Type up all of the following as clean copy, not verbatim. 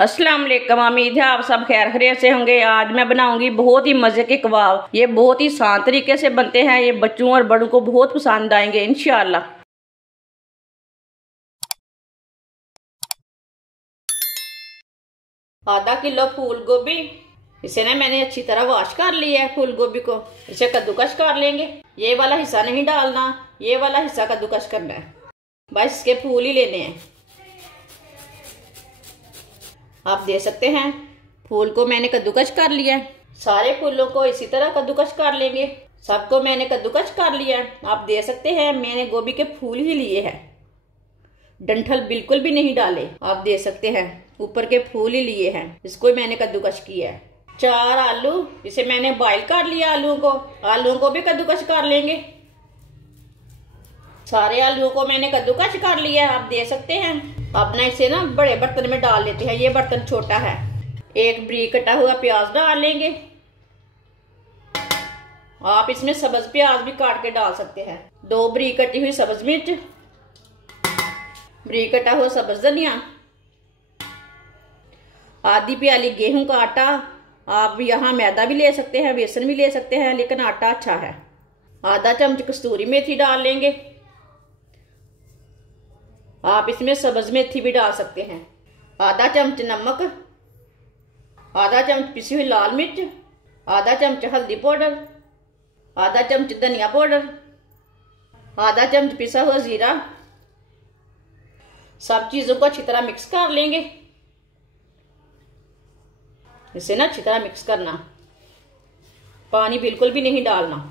अस्सलाम वालेकुम। उम्मीद है आप सब खैर खैरियत से होंगे। आज मैं बनाऊंगी बहुत ही मज़े के कबाब। ये बहुत ही आसान तरीके से बनते हैं। ये बच्चों और बड़ों को बहुत पसंद आएंगे इंशाल्लाह। आधा किलो फूल गोभी, इसे ना मैंने अच्छी तरह वॉश कर लिया है। फूल गोभी को इसे कद्दूकस कर लेंगे। ये वाला हिस्सा नहीं डालना, ये वाला हिस्सा कद्दूकस करना है। बस इसके फूल ही लेने हैं। आप देख सकते हैं फूल को मैंने कद्दूकस कर लिया है। सारे फूलों को इसी तरह कद्दूकस कर लेंगे। सबको मैंने कद्दूकस कर लिया है। आप देख सकते हैं मैंने गोभी के फूल ही लिए हैं, डंठल बिल्कुल भी नहीं डाले। आप देख सकते हैं ऊपर के फूल ही लिए हैं। इसको मैंने कद्दूकस किया है। 4 आलू, इसे मैंने बॉईल कर लिया। आलूओं को भी कद्दूकस कर लेंगे। सारे आलूओं को मैंने कद्दूकस कर लिया है। आप देख सकते हैं। अब ना इसे ना बड़े बर्तन में डाल लेते हैं। ये बर्तन छोटा है। एक बारीक कटा हुआ प्याज डाल लेंगे। आप इसमें सब्ज प्याज भी काट के डाल सकते हैं। 2 बारीक कटी हुई सब्ज मिर्च, बारीक कटा हुआ सब्ज धनिया, आधी प्याली गेहूं का आटा। आप यहाँ मैदा भी ले सकते हैं, बेसन भी ले सकते हैं, लेकिन आटा अच्छा है। आधा चम्मच कस्तूरी मेथी डाल लेंगे। आप इसमें सब्ज मेथी भी डाल सकते हैं। आधा चम्मच नमक, आधा चम्मच पिसी हुई लाल मिर्च, आधा चम्मच हल्दी पाउडर, आधा चम्मच धनिया पाउडर, आधा चम्मच पिसा हुआ जीरा। सब चीजों को अच्छी तरह मिक्स कर लेंगे। इसे ना अच्छी तरह मिक्स करना, पानी बिल्कुल भी नहीं डालना।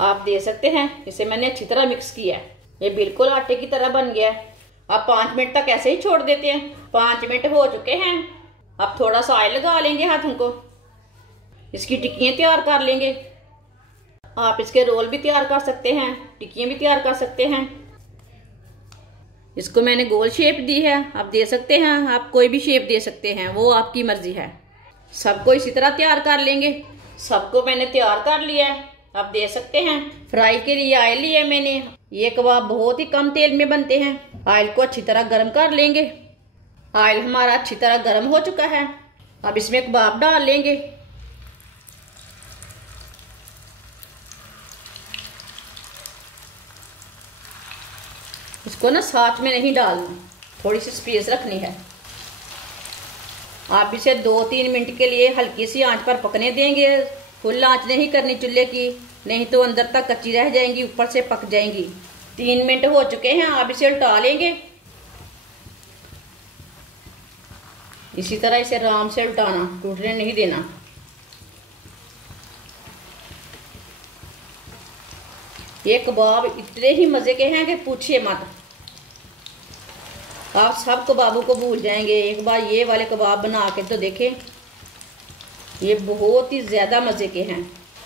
आप देख सकते हैं इसे मैंने अच्छी तरह मिक्स किया है। ये बिल्कुल आटे की तरह बन गया है। आप 5 मिनट तक ऐसे ही छोड़ देते हैं। 5 मिनट हो चुके हैं। अब थोड़ा सा ऑयल लगा लेंगे हाथों को। इसकी टिक्कियाँ तैयार कर लेंगे। आप इसके रोल भी तैयार कर सकते हैं, टिक्कियाँ भी तैयार कर सकते हैं। इसको मैंने गोल शेप दी है। आप दे सकते हैं, आप कोई भी शेप दे सकते हैं, वो आपकी मर्जी है। सबको इसी तरह तैयार कर लेंगे। सबको मैंने तैयार कर लिया है। आप देख सकते हैं फ्राई के लिए ऑयल लिया मैंने। ये कबाब बहुत ही कम तेल में बनते हैं। ऑयल को अच्छी तरह गर्म कर लेंगे। ऑयल हमारा अच्छी तरह गर्म हो चुका है। अब इसमें कबाब डाल लेंगे। इसको ना साथ में नहीं डालना, थोड़ी सी स्पेस रखनी है। आप इसे 2-3 मिनट के लिए हल्की सी आंच पर पकने देंगे। फुल आंच नहीं करनी चूल्हे की, नहीं तो अंदर तक कच्ची रह जाएंगी, ऊपर से पक जाएंगी। 3 मिनट हो चुके हैं। आप इसे उल्टा लेंगे। इसी तरह इसे आराम से उल्टाना, टूटने नहीं देना। ये कबाब इतने ही मजे के हैं कि पूछिए मत। आप सब कबाबों को भूल जाएंगे। एक बार ये वाले कबाब बना के तो देखें, ये बहुत ही ज़्यादा मज़े के हैं।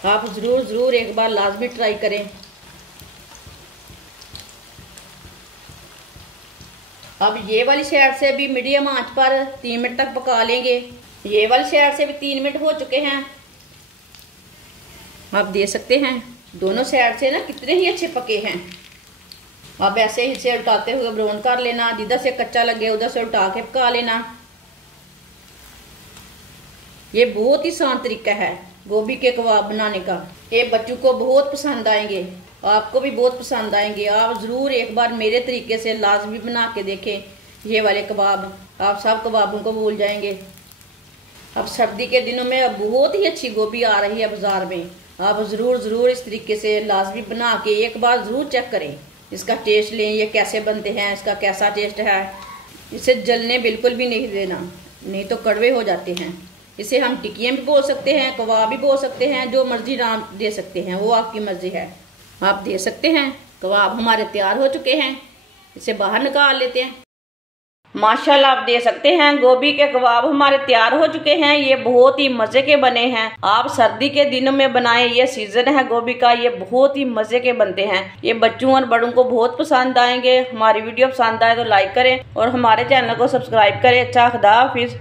आप ज़रूर एक बार लाजमी ट्राई करें। अब ये वाली साइड से भी मीडियम आंच पर 3 मिनट तक पका लेंगे। ये वाली साइड से भी 3 मिनट हो चुके हैं। आप देख सकते हैं दोनों साइड से ना कितने ही अच्छे पके हैं। अब ऐसे ही इसे उल्टाते हुए ब्राउन कर लेना। जिधर से कच्चा लगे उधर से उल्टा के पका लेना। ये बहुत ही आसान तरीका है गोभी के कबाब बनाने का। ये बच्चों को बहुत पसंद आएंगे, आपको भी बहुत पसंद आएंगे। आप ज़रूर एक बार मेरे तरीके से लाजमी बना के देखें ये वाले कबाब। आप सब कबाबों को भूल जाएंगे। अब सर्दी के दिनों में अब बहुत ही अच्छी गोभी आ रही है बाज़ार में। आप ज़रूर इस तरीके से लाजमी बना के एक बार ज़रूर चेक करें, इसका टेस्ट लें। ये कैसे बनते हैं, इसका कैसा टेस्ट है। इसे जलने बिल्कुल भी नहीं देना, नहीं तो कड़वे हो जाते हैं। इसे हम टिक्कियाँ भी बोल सकते हैं, कबाब भी बोल सकते हैं, जो मर्जी नाम दे सकते हैं, वो आपकी मर्जी है। आप दे सकते हैं। कबाब हमारे तैयार हो चुके हैं। इसे बाहर निकाल लेते हैं। माशाल्लाह आप दे सकते हैं गोभी के कबाब हमारे तैयार हो चुके हैं। ये बहुत ही मज़े के बने हैं। आप सर्दी के दिनों में बनाएं, ये सीजन है गोभी का। ये बहुत ही मज़े के बनते हैं। ये बच्चों और बड़ों को बहुत पसंद आएंगे। हमारी वीडियो पसंद आए तो लाइक करें और हमारे चैनल को सब्सक्राइब करें। अच्छा, खुदा हाफिज़।